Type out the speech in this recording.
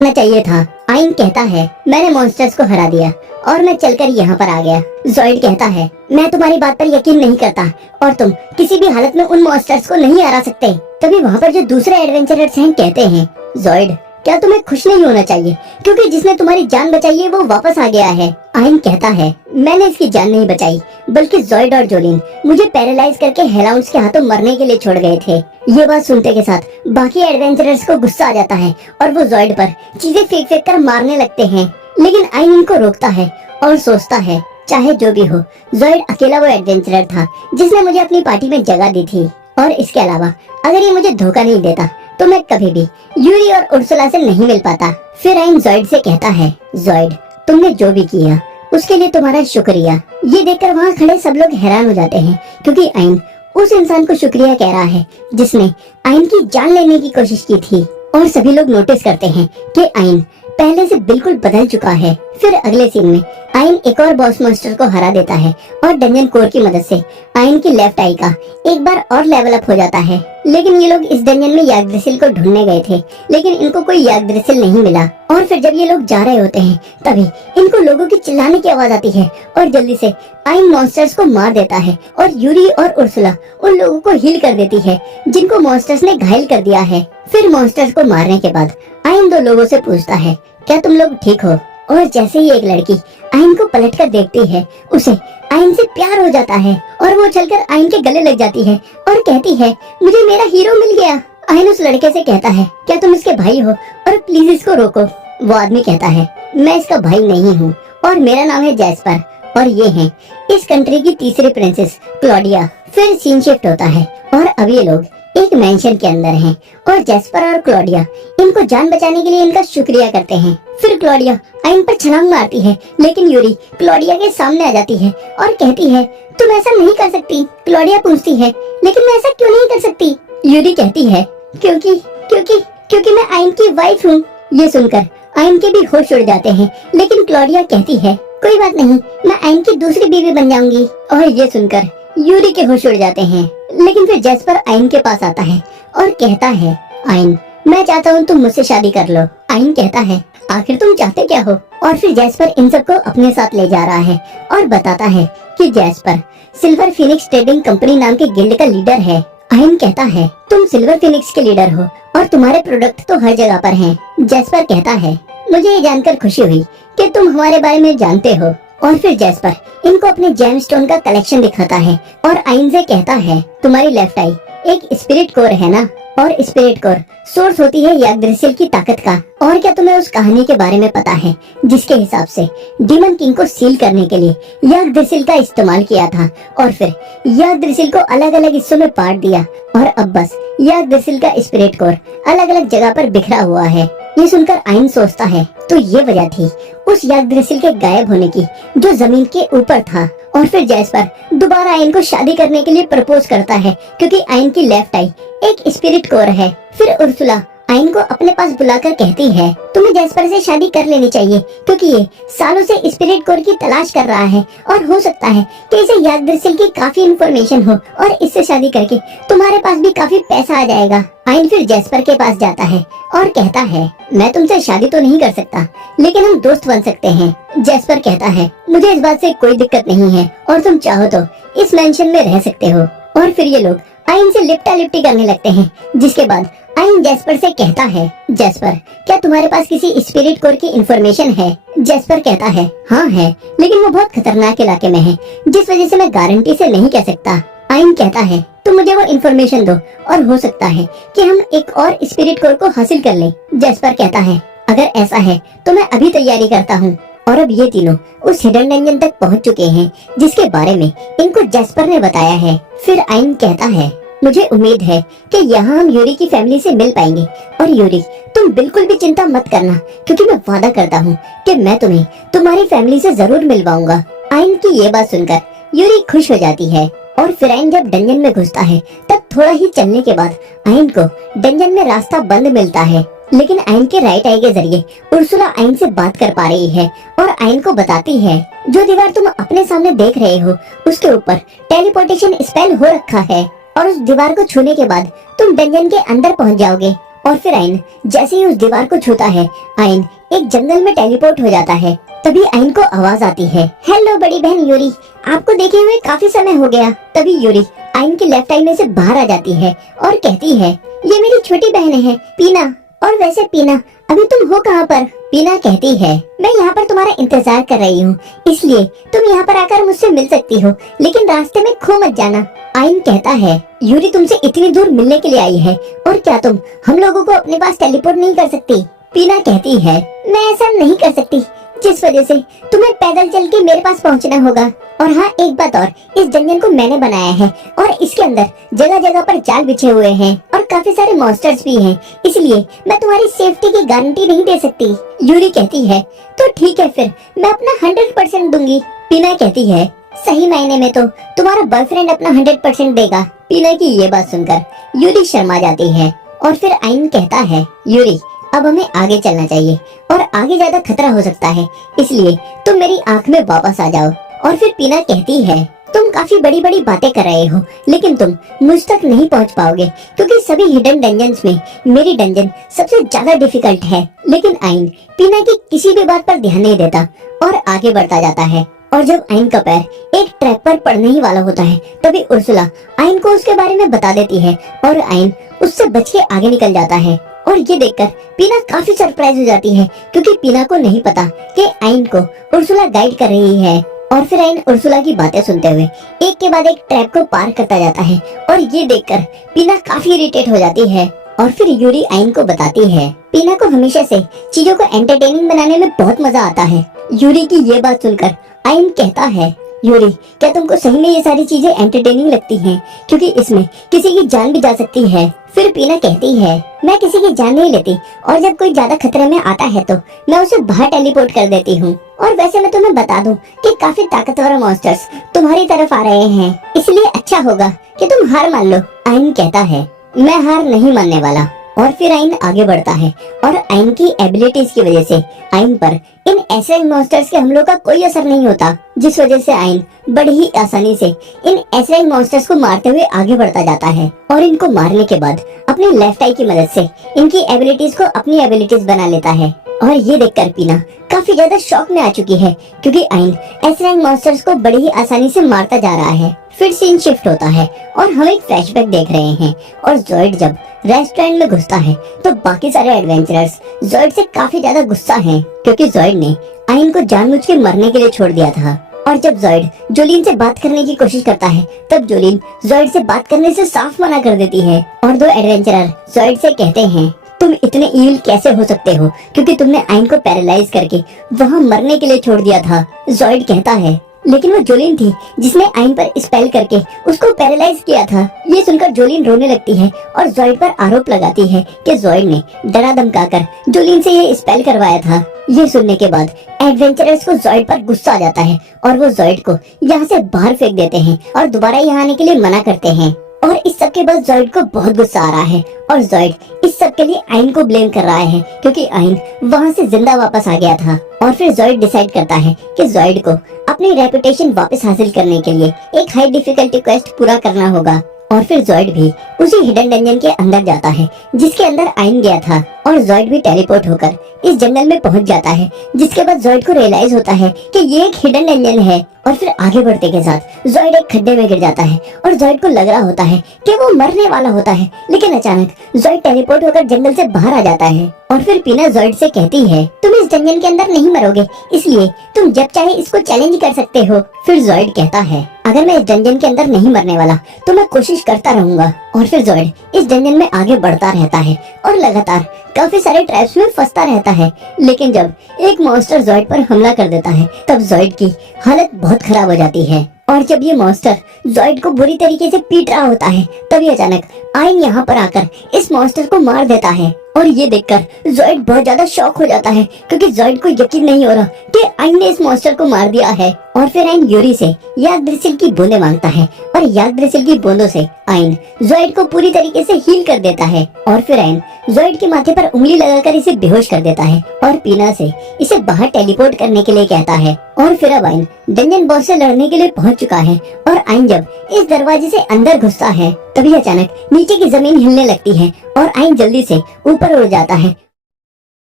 होना चाहिए था। आइन कहता है मैंने मॉन्स्टर्स को हरा दिया और मैं चलकर यहाँ पर आ गया। जॉइड कहता है मैं तुम्हारी बात पर यकीन नहीं करता और तुम किसी भी हालत में उन मॉन्स्टर्स को नहीं हरा सकते। तभी वहाँ पर जो दूसरे एडवेंचरर्स हैं कहते हैं जॉइड क्या तुम्हें खुश नहीं होना चाहिए क्योंकि जिसने तुम्हारी जान बचाई है वो वापस आ गया है। आइन कहता है मैंने इसकी जान नहीं बचाई बल्कि जॉइड और जोलिन मुझे पैरालाइज करके हेलाउंड्स के हाथों मरने के लिए छोड़ गए थे। ये बात सुनते के साथ बाकी एडवेंचरर्स को गुस्सा आ जाता है और वो जॉइड पर चीजें फेंक फेंक कर मारने लगते हैं, लेकिन आइन इनको रोकता है और सोचता है चाहे जो भी हो जॉइड अकेला वो एडवेंचरर था जिसने मुझे अपनी पार्टी में जगह दी थी और इसके अलावा अगर ये मुझे धोखा नहीं देता तो मैं कभी भी यूरी और उर्सुला से नहीं मिल पाता। फिर आइन जॉइड से कहता है जॉइड तुमने जो भी किया उसके लिए तुम्हारा शुक्रिया। ये देखकर वहाँ खड़े सब लोग हैरान हो जाते हैं क्योंकि आइन उस इंसान को शुक्रिया कह रहा है जिसने आइन की जान लेने की कोशिश की थी। और सभी लोग नोटिस करते हैं कि आइन पहले से बिल्कुल बदल चुका है। फिर अगले सीन में आइन एक और बॉस मॉन्स्टर को हरा देता है और डंजन कोर की मदद से आइन की लेफ्ट आई का एक बार और लेवल अप हो जाता है। लेकिन ये लोग इस डंजन में याग्द्रिसिल को ढूंढने गए थे लेकिन इनको कोई याग्द्रिसिल नहीं मिला। और फिर जब ये लोग जा रहे होते हैं तभी इनको लोगों की चिल्लाने की आवाज आती है और जल्दी से आइन मॉन्स्टर्स को मार देता है और यूरी और उर्सुला उन लोगों को हील कर देती है जिनको मॉन्स्टर्स ने घायल कर दिया है। फिर मॉन्स्टर्स को मारने के बाद आइन दो लोगों से पूछता है क्या तुम लोग ठीक हो? और जैसे ही एक लड़की आइन को पलटकर देखती है उसे आइन से प्यार हो जाता है और वो चलकर आइन के गले लग जाती है और कहती है मुझे मेरा हीरो मिल गया। आइन उस लड़के से कहता है क्या तुम इसके भाई हो और प्लीज इसको रोको। वो आदमी कहता है मैं इसका भाई नहीं हूँ और मेरा नाम है जैस्पर और ये है इस कंट्री की तीसरी प्रिंसेस क्लॉडिया। फिर सीन शिफ्ट होता है और अब ये लोग एक मेंशन के अंदर हैं और जैस्पर और क्लॉडिया इनको जान बचाने के लिए इनका शुक्रिया करते हैं। फिर क्लॉडिया आइन पर छलांग मारती है लेकिन यूरी क्लॉडिया के सामने आ जाती है और कहती है तुम ऐसा नहीं कर सकती। क्लॉडिया पूछती है लेकिन मैं ऐसा क्यों नहीं कर सकती? यूरी कहती है क्योंकि क्योंकि क्योंकि मैं आइन की वाइफ हूँ। ये सुनकर आइन के भी होश उड़ जाते हैं लेकिन क्लॉडिया कहती है कोई बात नहीं मैं आइन की दूसरी बीवी बन जाऊंगी। और ये सुनकर यूरी के होश उड़ जाते हैं। लेकिन फिर जैस्पर आइन के पास आता है और कहता है आइन मैं चाहता हूँ तुम मुझसे शादी कर लो। आइन कहता है आखिर तुम चाहते क्या हो? और फिर जैस्पर इन सबको अपने साथ ले जा रहा है और बताता है कि jasper silver Phoenix trading company नाम के गिल्ड का लीडर है। आइन कहता है तुम सिल्वर फिनिक्स के लीडर हो और तुम्हारे प्रोडक्ट तो हर जगह पर हैं। जैस्पर कहता है मुझे ये जानकर खुशी हुई कि तुम हमारे बारे में जानते हो। और फिर जैस्पर इनको अपने जेमस्टोन का कलेक्शन दिखाता है और आइन से कहता है तुम्हारी लेफ्ट आई एक स्पिरिट कोर है ना और स्पिरिट कोर सोर्स होती है याग्द्रिसिल की ताकत का। और क्या तुम्हें उस कहानी के बारे में पता है जिसके हिसाब से डीमन किंग को सील करने के लिए याग्द्रिसिल का इस्तेमाल किया था और फिर याग्द्रिसिल को अलग अलग हिस्सों में बांट दिया और अब बस याग्द्रिसिल का स्पिरिट कोर अलग अलग जगह पर बिखरा हुआ है। ये सुनकर आइन सोचता है तो ये वजह थी उस याग्द्रिसिल के गायब होने की जो जमीन के ऊपर था। और फिर जैस्पर दोबारा आइन को शादी करने के लिए प्रपोज करता है क्योंकि आइन की लेफ्ट आई एक स्पिरिट कोर है। फिर उर्सुला आइन को अपने पास बुलाकर कहती है तुम्हें जैस्पर से शादी कर लेनी चाहिए क्योंकि ये सालों से स्पिरिट कोर की तलाश कर रहा है और हो सकता है कि इसे याग्द्रिसिल की काफी इन्फॉर्मेशन हो और इससे शादी करके तुम्हारे पास भी काफी पैसा आ जाएगा। आइन फिर जैस्पर के पास जाता है और कहता है मैं तुमसे शादी तो नहीं कर सकता लेकिन हम दोस्त बन सकते हैं। जैस्पर कहता है मुझे इस बात से कोई दिक्कत नहीं है और तुम चाहो तो इस मेंशन में रह सकते हो। और फिर ये लोग आइन से लिपटा लिपटी करने लगते हैं जिसके बाद आइन जैस्पर से कहता है जैस्पर क्या तुम्हारे पास किसी स्पिरिट कोर की इंफॉर्मेशन है? जैस्पर कहता है हाँ है लेकिन वो बहुत खतरनाक इलाके में है जिस वजह से मैं गारंटी से नहीं कह सकता। आइन कहता है तुम मुझे वो इन्फॉर्मेशन दो और हो सकता है कि हम एक और स्पिरिट कोर को हासिल कर लें। जैस्पर कहता है अगर ऐसा है तो मैं अभी तैयारी करता हूँ। और अब ये तीनों उस हिडन डंजन तक पहुँच चुके हैं जिसके बारे में इनको जैस्पर ने बताया है। फिर आइन कहता है मुझे उम्मीद है कि यहाँ हम यूरी की फैमिली से मिल पाएंगे और यूरी तुम बिल्कुल भी चिंता मत करना क्योंकि मैं वादा करता हूँ कि मैं तुम्हें तुम्हारी फैमिली से जरूर मिलवाऊंगा। आइन की ये बात सुनकर यूरी खुश हो जाती है और फिर आइन जब डंजन में घुसता है तब थोड़ा ही चलने के बाद आइन को डंजन में रास्ता बंद मिलता है लेकिन आइन के राइट आई के जरिए उर्सुला आइन से बात कर पा रही है और आइन को बताती है जो दीवार तुम अपने सामने देख रहे हो उसके ऊपर टेलीपोर्टेशन स्पेल हो रखा है और उस दीवार को छूने के बाद तुम डंजन के अंदर पहुंच जाओगे और फिर आइन जैसे ही उस दीवार को छूता है, आइन एक जंगल में टेलीपोर्ट हो जाता है। तभी आइन को आवाज आती है, हेलो बड़ी बहन यूरी, आपको देखे हुए काफी समय हो गया। तभी यूरी आइन के लेफ्ट आई में से बाहर आ जाती है और कहती है, ये मेरी छोटी बहन है पीना। और वैसे पीना, अभी तुम हो कहाँ पर? पीना कहती है, मैं यहाँ पर तुम्हारा इंतजार कर रही हूँ, इसलिए तुम यहाँ पर आकर मुझसे मिल सकती हो, लेकिन रास्ते में खो मत जाना। आइन कहता है, यूरी तुमसे इतनी दूर मिलने के लिए आई है, और क्या तुम हम लोगों को अपने पास टेलीपोर्ट नहीं कर सकती? पीना कहती है, मैं ऐसा नहीं कर सकती, जिस वजह से तुम्हें पैदल चल के मेरे पास पहुंचना होगा। और हाँ, एक बात और, इस जंगल को मैंने बनाया है और इसके अंदर जगह जगह पर जाल बिछे हुए हैं और काफी सारे मॉन्स्टर्स भी हैं, इसलिए मैं तुम्हारी सेफ्टी की गारंटी नहीं दे सकती। यूरी कहती है, तो ठीक है फिर, मैं अपना 100% दूंगी। पीना कहती है, सही मायने में तो तुम्हारा बॉयफ्रेंड अपना 100% देगा। पीना की ये बात सुनकर यूरी शर्मा जाती है और फिर आइन कहता है, यूरी अब हमें आगे चलना चाहिए और आगे ज्यादा खतरा हो सकता है, इसलिए तुम मेरी आंख में वापस आ जाओ। और फिर पीना कहती है, तुम काफी बड़ी बड़ी बातें कर रहे हो, लेकिन तुम मुझ तक नहीं पहुंच पाओगे, क्योंकि सभी हिडन डंजन्स में मेरी डंजन सबसे ज्यादा डिफिकल्ट है। लेकिन आइन पीना की किसी भी बात पर ध्यान नहीं देता और आगे बढ़ता जाता है। और जब आइन का पैर एक ट्रैक पर पड़ने ही वाला होता है, तभी उर्सुला आइन को उसके बारे में बता देती है और आइन उससे बच के आगे निकल जाता है। और ये देखकर पीना काफी सरप्राइज हो जाती है, क्योंकि पीना को नहीं पता कि आइन को उर्सुला गाइड कर रही है। और फिर आइन उर्सुला की बातें सुनते हुए एक के बाद एक ट्रैप को पार करता जाता है और ये देखकर पीना काफी इरिटेट हो जाती है। और फिर यूरी आइन को बताती है, पीना को हमेशा से चीजों को एंटरटेनिंग बनाने में बहुत मजा आता है। यूरी की ये बात सुनकर आइन कहता है, यूरी क्या तुमको सही में ये सारी चीजें एंटरटेनिंग लगती हैं? क्योंकि इसमें किसी की जान भी जा सकती है। फिर पीना कहती है, मैं किसी की जान नहीं लेती, और जब कोई ज्यादा खतरे में आता है तो मैं उसे बाहर टेलीपोर्ट कर देती हूँ। और वैसे मैं तुम्हें बता दूं कि काफी ताकतवर मॉन्स्टर्स तुम्हारी तरफ आ रहे हैं, इसलिए अच्छा होगा कि तुम हार मान लो। आइन कहता है, मैं हार नहीं मानने वाला। और फिर आइन आगे बढ़ता है और आइन की एबिलिटीज की वजह से आइन पर इन ऐसे मॉन्स्टर्स के हमलों का कोई असर नहीं होता, जिस वजह से आइन बड़ी ही आसानी से इन ऐसे मॉन्स्टर्स को मारते हुए आगे बढ़ता जाता है। और इनको मारने के बाद अपनी लेफ्ट आई की मदद से इनकी एबिलिटीज को अपनी एबिलिटीज बना लेता है। और ये देखकर पीना काफी ज्यादा शॉक में आ चुकी है, क्योंकि आइन ऐसे मॉन्स्टर्स को बड़ी ही आसानी से मारता जा रहा है। फिर सीन शिफ्ट होता है और हम एक फ्लैशबैक देख रहे हैं और जॉइड जब रेस्टोरेंट में घुसता है तो बाकी सारे एडवेंचरर्स जॉइड से काफी ज्यादा गुस्सा हैं, क्योंकि जॉइड ने आइन को जानबूझ के मरने के लिए छोड़ दिया था। और जब जॉइड जोलीन से बात करने की कोशिश करता है, तब जोलीन जॉइड से बात करने से साफ मना कर देती है। और दो एडवेंचरर जॉइड से कहते हैं, तुम इतने इविल कैसे हो सकते हो, क्योंकि तुमने आइन को पैरालाइज करके वहाँ मरने के लिए छोड़ दिया था। जॉइड कहता है, लेकिन वो जोलीन थी जिसने आइन पर स्पेल करके उसको पैरालाइज किया था। ये सुनकर जोलीन रोने लगती है और जॉइड पर आरोप लगाती है कि जॉइड ने डरा धमकाकर जोलीन से ये स्पेल करवाया था। ये सुनने के बाद एडवेंचरर्स को जॉइड पर गुस्सा आ जाता है और वो जॉइड को यहाँ से बाहर फेंक देते हैं और दोबारा यहाँ आने के लिए मना करते हैं। और इस सब के बाद जॉइड को बहुत गुस्सा आ रहा है और जॉइड इस सब के लिए आइन को ब्लेम कर रहा है, क्योंकि आइन वहाँ से जिंदा वापस आ गया था। और फिर जॉइड डिसाइड करता है कि जॉइड को अपनी रेपुटेशन वापस हासिल करने के लिए एक हाई डिफिकल्टी क्वेस्ट पूरा करना होगा। और फिर जॉइड भी उसी हिडन डंजन के अंदर जाता है जिसके अंदर आइन गया था, और जॉइड भी टेलीपोर्ट होकर इस जंगल में पहुंच जाता है, जिसके बाद जॉइड को रियलाइज होता है कि ये एक हिडन डंजन है। और फिर आगे बढ़ते के साथ जॉइड एक खड्डे में गिर जाता है और जॉइड को लग रहा होता है कि वो मरने वाला होता है, लेकिन अचानक जॉइड टेलीपोर्ट होकर जंगल से बाहर आ जाता है। और फिर पीना जॉइड से कहती है, तुम इस जंगल के अंदर नहीं मरोगे, इसलिए तुम जब चाहे इसको चैलेंज कर सकते हो। फिर जॉइड कहता है, अगर मैं इस डंजन के अंदर नहीं मरने वाला तो मैं कोशिश करता रहूंगा। और फिर जॉइड इस डंजन में आगे बढ़ता रहता है और लगातार काफी सारे ट्रैप्स में फंसता रहता है। लेकिन जब एक मॉन्स्टर जॉइड पर हमला कर देता है, तब जॉइड की हालत बहुत खराब हो जाती है। और जब ये मॉन्स्टर जॉइड को बुरी तरीके से पीट रहा होता है, तभी अचानक आइन यहाँ पर आकर इस मॉन्स्टर को मार देता है। और ये देखकर जॉइड बहुत ज्यादा शॉक हो जाता है, क्योंकि जॉइड को यकीन नहीं हो रहा कि आइन ने इस मॉन्स्टर को मार दिया है। और फिर आइन यूरी से याग्द्रिसिल की बूंदें मांगता है और याग्द्रिसिल की बूंदों से आइन ज़ॉइड को पूरी तरीके से हील कर देता है। और फिर आइन ज़ॉइड के माथे पर उंगली लगाकर इसे बेहोश कर देता है और पीना से इसे बाहर टेलीपोर्ट करने के लिए कहता है। और फिर अब आइन डंजन बॉस से लड़ने के लिए पहुंच चुका है और आइन जब इस दरवाजे से अंदर घुसता है तभी अचानक नीचे की जमीन हिलने लगती है और आइन जल्दी से ऊपर उड़ जाता है